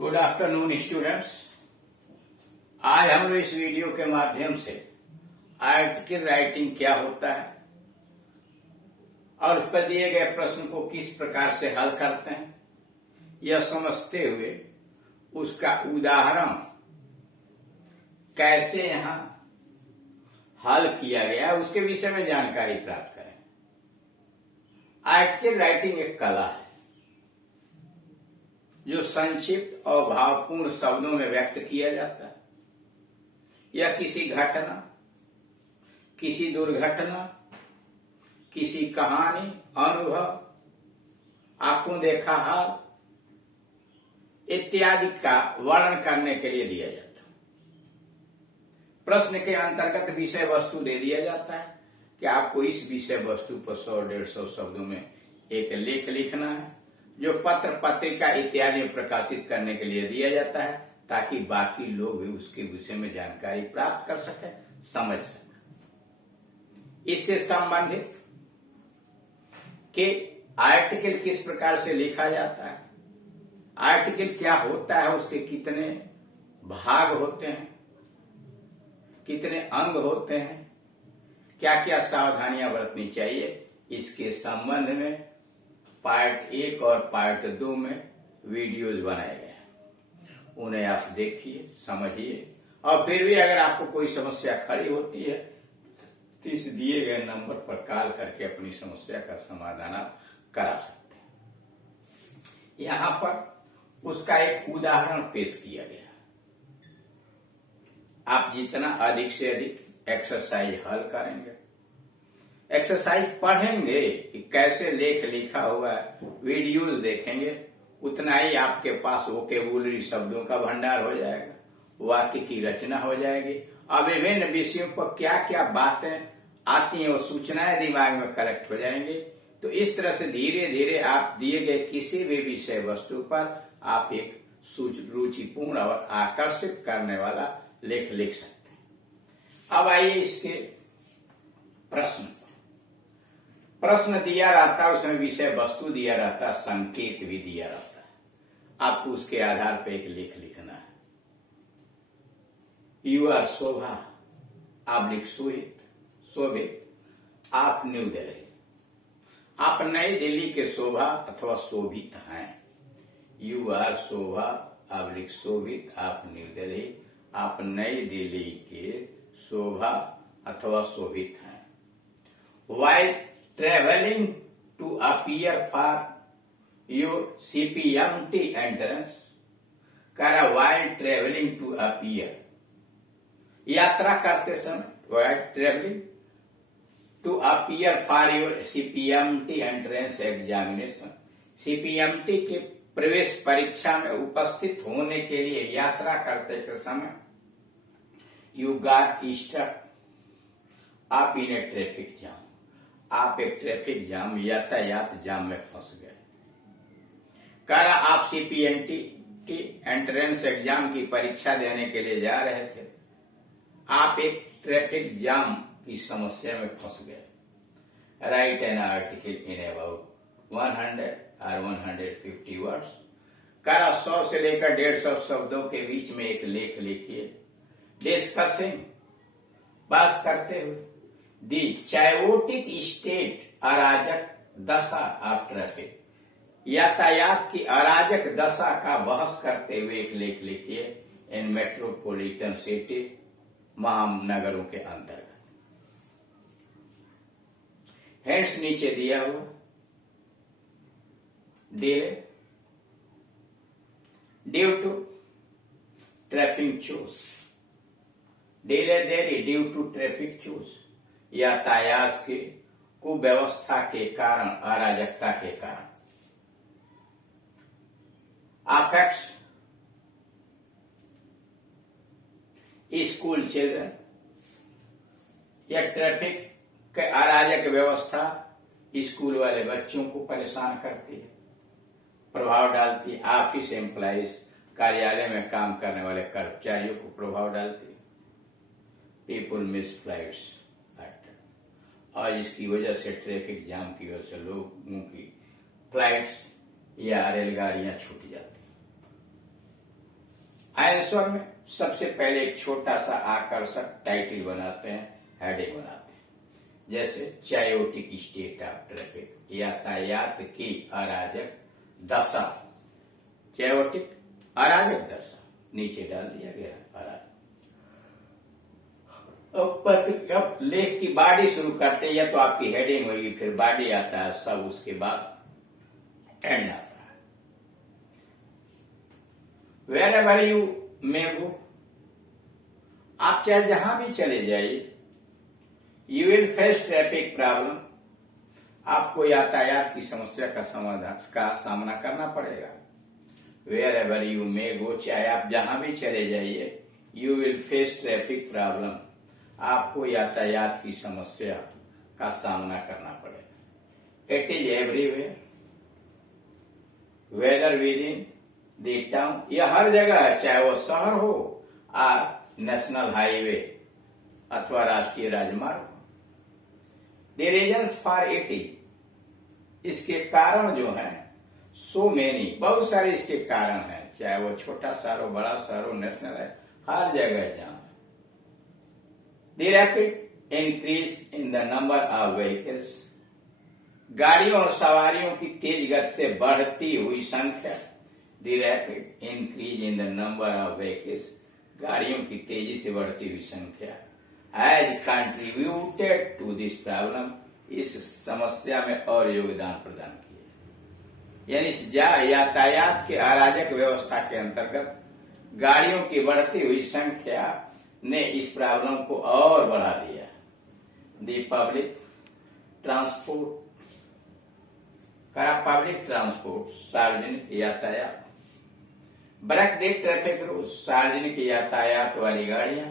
Good afternoon students. आज हम लोग इस वीडियो के माध्यम से आर्टिकल राइटिंग क्या होता है और उस पर दिए गए प्रश्न को किस प्रकार से हल करते हैं, यह समझते हुए उसका उदाहरण कैसे यहां हल किया गया उसके विषय में जानकारी प्राप्त करें। आर्टिकल राइटिंग एक कला है जो संक्षिप्त और भावपूर्ण शब्दों में व्यक्त किया जाता है। यह किसी घटना, किसी दुर्घटना, किसी कहानी, अनुभव, आंखों देखा हाल इत्यादि का वर्णन करने के लिए दिया जाता है। प्रश्न के अंतर्गत विषय वस्तु दे दिया जाता है कि आपको इस विषय वस्तु पर 100-150 शब्दों में एक लेख लिखना है, जो पत्र पत्रिका इत्यादि में प्रकाशित करने के लिए दिया जाता है, ताकि बाकी लोग भी उसके विषय में जानकारी प्राप्त कर सके, समझ सके। इससे संबंधित कि आर्टिकल किस प्रकार से लिखा जाता है, आर्टिकल क्या होता है, उसके कितने भाग होते हैं, कितने अंग होते हैं, क्या क्या सावधानियां बरतनी चाहिए, इसके संबंध में पार्ट 1 और पार्ट 2 में वीडियोज बनाए गए हैं। उन्हें आप देखिए, समझिए, और फिर भी अगर आपको कोई समस्या खड़ी होती है तो इस दिए गए नंबर पर कॉल करके अपनी समस्या का समाधान आप करा सकते हैं। यहां पर उसका एक उदाहरण पेश किया गया। आप जितना अधिक से अधिक एक्सरसाइज हल करेंगे, एक्सरसाइज पढ़ेंगे कि कैसे लेख लिखा हुआ है, वीडियोज देखेंगे, उतना ही आपके पास वोकेबुलरी शब्दों का भंडार हो जाएगा, वाक्य की रचना हो जाएगी, और विभिन्न विषयों पर क्या क्या बातें आती हैं वो सूचनाएं दिमाग में कलेक्ट हो जाएंगी। तो इस तरह से धीरे धीरे आप दिए गए किसी भी विषय वस्तु पर आप एक रुचिपूर्ण और आकर्षित करने वाला लेख लिख सकते हैं। अब आइए इसके प्रश्न दिया रहता है, उसमें विषय वस्तु दिया रहता है, संकेत भी दिया रहता है। आपको उसके आधार पर एक लेख लिखना है। यू आर शोभा / शोभित आप न्यू दिल्ली। आप नई दिल्ली के शोभा अथवा शोभित हैं। यू आर शोभा / शोभित आप न्यू दिल्ली। आप नई दिल्ली के शोभा अथवा शोभित हैं। While traveling to appear for your CPMT entrance, करा while traveling to appear, यात्रा करते समय, while traveling to appear for your CPMT entrance examination, CPMT के प्रवेश परीक्षा में उपस्थित होने के लिए यात्रा करते के समय you got stuck up in a traffic jam, आप एक ट्रैफिक जाम, यातायात जाम में फंस गए। करा आप CPMT एंट्रेंस एग्जाम की परीक्षा देने के लिए जा रहे थे, आप एक ट्रैफिक जाम की समस्या में फंस गए। Right an article in about 100 और 150 वर्ड्स। करा 100 से लेकर 150 शब्दों के बीच में एक लेख लिखिए। डिस्कसिंग, बात करते हुए, दी चायोटिक स्टेट अराजक दशा ऑफ ट्रैफिक, यातायात की अराजक दशा का बहस करते हुए एक लेख लिखिए। इन मेट्रोपॉलिटन सिटी, महानगरों के अंतर्गत। हेड्स नीचे दिया हुआ, डिले ड्यू टू ट्रैफिक चूस, डिले देरी ड्यू टू ट्रैफिक चूस, यातायात की कुव्यवस्था के कारण, अराजकता के कारण। अफेक्ट्स स्कूल चिल्ड्रन, यह ट्रैफिक के अराजक व्यवस्था स्कूल वाले बच्चों को परेशान करती है, प्रभाव डालती है। ऑफिस एम्प्लॉइज, कार्यालय में काम करने वाले कर्मचारियों को प्रभाव डालती है। पीपुल मिस फ्लाइट्स, और इसकी वजह से ट्रैफिक जाम की वजह से लोगों की फ्लाइट्स या रेलगाड़ियां छूट जाती हैं। आंसर में सबसे पहले एक छोटा सा आकर्षक टाइटल बनाते हैं, हेडिंग बनाते हैं, जैसे चायोटिक स्टेट ऑफ ट्रैफिक, यातायात की अराजक दशा। चायोटिक अराजक दशा नीचे डाल दिया गया अराजक। अब लेख की बॉडी शुरू करते हैं, या तो आपकी हेडिंग होगी, फिर बॉडी आता है, सब उसके बाद एंड आता है। Wherever you may go, आप चाहे जहां भी चले जाइए, you will face traffic problem, आपको यातायात की समस्या का सामना करना पड़ेगा। Wherever you may go, चाहे आप जहां भी चले जाइए, you will face traffic problem, आपको यातायात की समस्या का सामना करना पड़ेगा। It is everywhere, whether with in the town, यह हर जगह है, चाहे वो शहर हो और नेशनल हाईवे अथवा राष्ट्रीय राजमार्ग। द रीजन्स फॉर इट, इसके कारण जो है, सो मेनी, बहुत सारे इसके कारण है, चाहे वो छोटा शहर हो, बड़ा शहर हो, नेशनल है, हर जगह जहां The rapid increase in the number of vehicles, गाड़ियों और सवारियों की तेज गति से बढ़ती हुई संख्या। The rapid increase in the number of vehicles, गाड़ियों की तेजी से बढ़ती हुई संख्या has contributed to this problem, इस समस्या में और योगदान प्रदान किया। यानी इस यातायात के अराजक व्यवस्था के अंतर्गत गाड़ियों की बढ़ती हुई संख्या ने इस प्रॉब्लम को और बढ़ा दिया। दी पब्लिक ट्रांसपोर्ट, पब्लिक ट्रांसपोर्ट, सार्वजनिक यातायात, ब्रेक द ट्रैफिक रूल्स, सार्वजनिक यातायात वाली गाड़ियां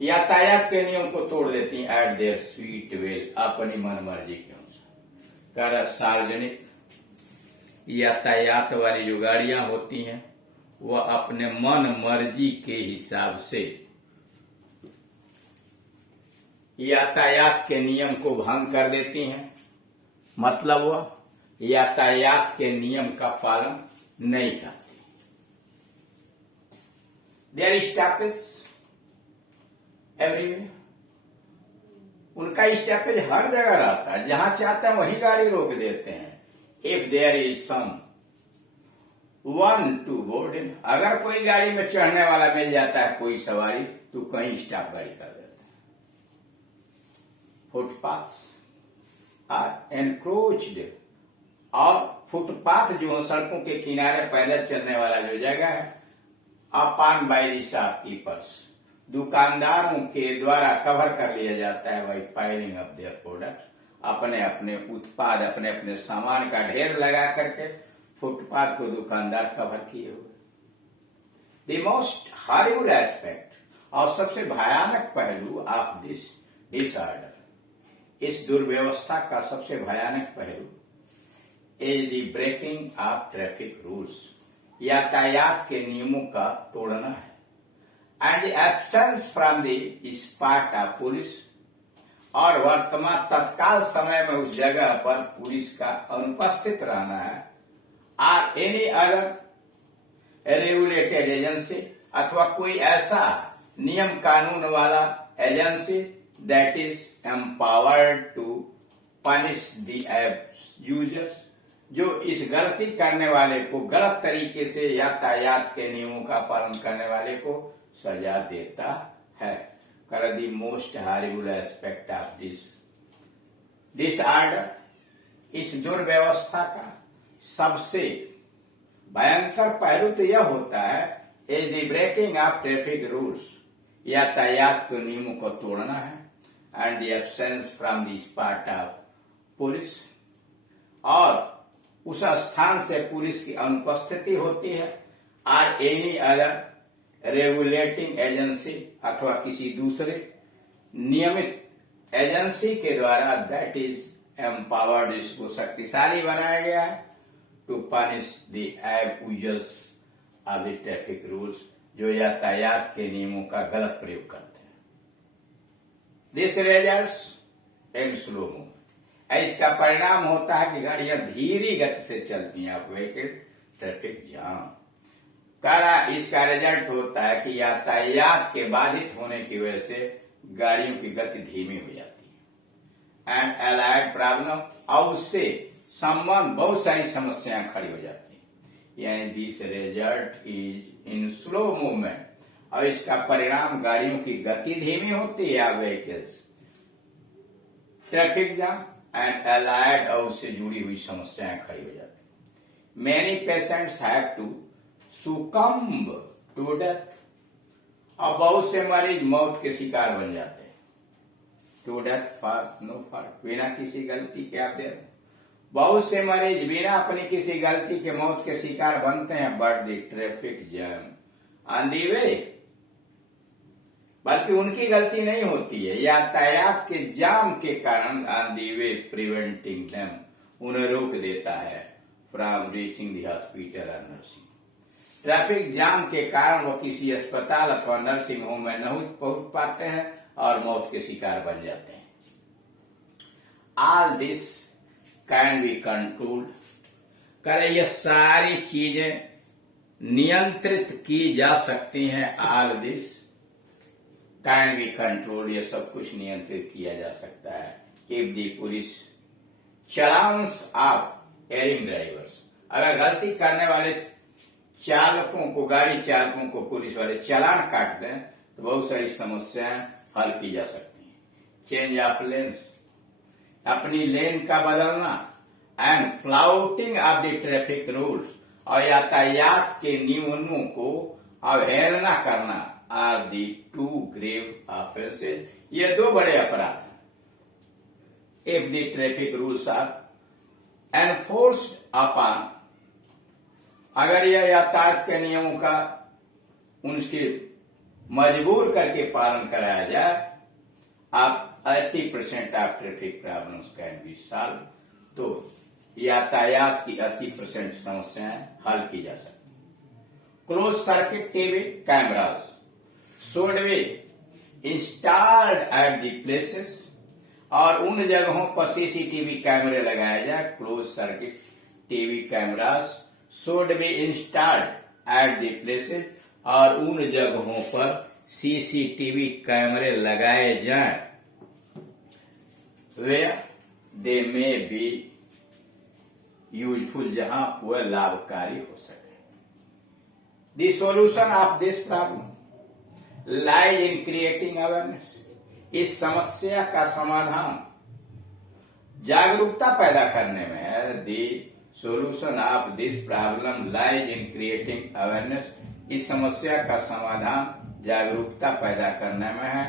यातायात के नियम को तोड़ देती हैं एट देयर स्वीट विल, अपनी मनमर्जी के अनुसार। सार्वजनिक यातायात वाली जो गाड़ियां होती हैं वह अपने मन मर्जी के हिसाब से यातायात के नियम को भंग कर देती हैं, मतलब वह यातायात के नियम का पालन नहीं करती। देयर स्टॉपेज एवरीवेयर, उनका स्टॉपेज हर जगह रहता है, जहां चाहते हैं वहीं गाड़ी रोक देते हैं। If there is someone to board in, अगर कोई गाड़ी में चढ़ने वाला मिल जाता है, कोई सवारी, तो कहीं स्टॉप गाड़ी कर देते हैं। फुटपाथ आर एनक्रोच्ड, और फुटपाथ जो सड़कों के किनारे पैदल चलने वाला जो जगह है, अपॉन बाय द शॉपकीपर्स, दुकानदारों के द्वारा कवर कर लिया जाता है। By piling of their product, अपने अपने उत्पाद, अपने अपने सामान का ढेर लगा करके फुटपाथ को दुकानदार कवर किए हुए। द मोस्ट हॉरिबल एस्पेक्ट, और सबसे भयानक पहलू ऑफ दिस डिसऑर्डर, इस दुर्व्यवस्था का सबसे भयानक पहलू is the breaking of traffic rules, यातायात के नियमों का तोड़ना है। And the absence from the spot of police, और वर्तमान तत्काल समय में उस जगह पर पुलिस का अनुपस्थित रहना है। Or any other regulated agency, अथवा कोई ऐसा नियम कानून वाला agency that is empowered to punish the users, जो इस गलती करने वाले को, गलत तरीके से यातायात के नियमों का पालन करने वाले को सजा देता है। The most horrible aspect of this order, इस दुर्व्यवस्था का सबसे भयंकर पहलू तो यह होता है, is the breaking of traffic rules, यातायात के नियमों को तोड़ना है। And the absence from the spot of police, और उस स्थान से पुलिस की अनुपस्थिति होती है। Or any other regulating agency, अथवा किसी दूसरे नियमित एजेंसी के द्वारा दैट इज एम्पावर्ड, इसको शक्तिशाली बनाया गया है to punish the abusers of the traffic rules, जो यातायात के नियमों का गलत प्रयोग करते हैं। This results in slow movement, इसका परिणाम होता है कि गाड़ियां धीरे गति से चलती हैं, व्हीकल ट्रैफिक जाम। इसका रिजल्ट होता है कि यातायात के बाधित होने की वजह से गाड़ियों की गति धीमी हो जाती है एंड एलाइड प्रॉब्लम, और उससे संबंध बहुत सारी समस्याएं खड़ी हो जाती है। यानी this result is in slow movement, और इसका परिणाम गाड़ियों की गति धीमी होती है या vehicles, traffic jam and allied, और उससे जुड़ी हुई समस्याएं खड़ी हो जाती है। Many patients have to succumb to death, और बहुत से मरीज मौत के शिकार बन जाते हैं। To death for no fault, बिना किसी गलती के। आप देख, बहुत से मरीज बिना अपनी किसी गलती के मौत के शिकार बनते हैं। But the traffic jam on the way, बल्कि उनकी गलती नहीं होती है, यातायात के जाम के कारण on the way preventing them, उन्हें रोक देता है फ्रॉम रीचिंग द हॉस्पिटल और नर्सिंग। ट्रैफिक जाम के कारण वो किसी अस्पताल अथवा नर्सिंग होम में नहीं पहुंच पाते हैं और मौत के शिकार बन जाते हैं। All this can be controlled, करे ये सारी चीजें नियंत्रित की जा सकती हैं। All this can be controlled, ये सब कुछ नियंत्रित किया जा सकता है if the police challans of erring drivers, अगर गलती करने वाले चालकों को, गाड़ी चालकों को पुलिस वाले चालान काट दें तो बहुत सारी समस्याएं हल की जा सकती हैं। चेंज ऑफ लेन्स, अपनी लेन का बदलना, and flouting of the traffic rules, और यातायात के नियमों को अवहेलना करना, are the two grave offences, ये दो बड़े अपराध हैं। If the traffic rules are enforced upon, अगर यह यातायात के नियमों का उनके मजबूर करके पालन कराया जाए, आप 80% of traffic problems can be solve, तो यातायात की 80% समस्याएं हल की जा सकती हैं। Close circuit TV cameras should be installed at the places, और उन जगहों पर सीसीटीवी कैमरे लगाए जाए। Close circuit TV cameras should be installed at the places, और उन जगहों पर सीसीटीवी कैमरे लगाए जाएं where they may be useful, जहां वह लाभकारी हो सके। The solution of this problem lies in creating awareness, इस समस्या का समाधान जागरूकता पैदा करने में है। The solution of this problem lies in creating awareness, इस समस्या का समाधान जागरूकता पैदा करने में है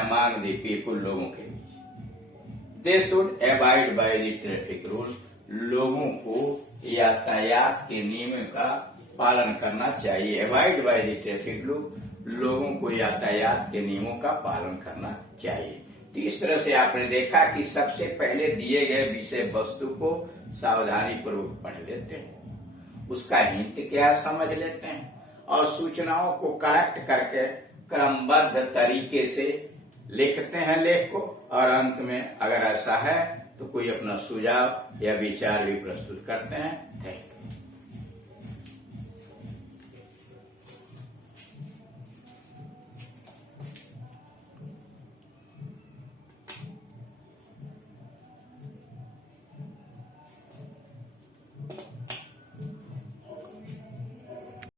among the people, लोगों के बीच। They should abide by the traffic rules, लोगों को यातायात के नियमों का पालन करना चाहिए। Abide by the traffic rules, लोगों को यातायात के नियमों का पालन करना चाहिए। तो इस तरह से आपने देखा कि सबसे पहले दिए गए विषय वस्तु को सावधानी पूर्वक पढ़ लेते हैं, उसका हिंट क्या है समझ लेते हैं, और सूचनाओं को करेक्ट करके क्रमबद्ध तरीके से लिखते हैं लेख को, और अंत में अगर ऐसा है तो कोई अपना सुझाव या विचार भी प्रस्तुत करते हैं। Thank you.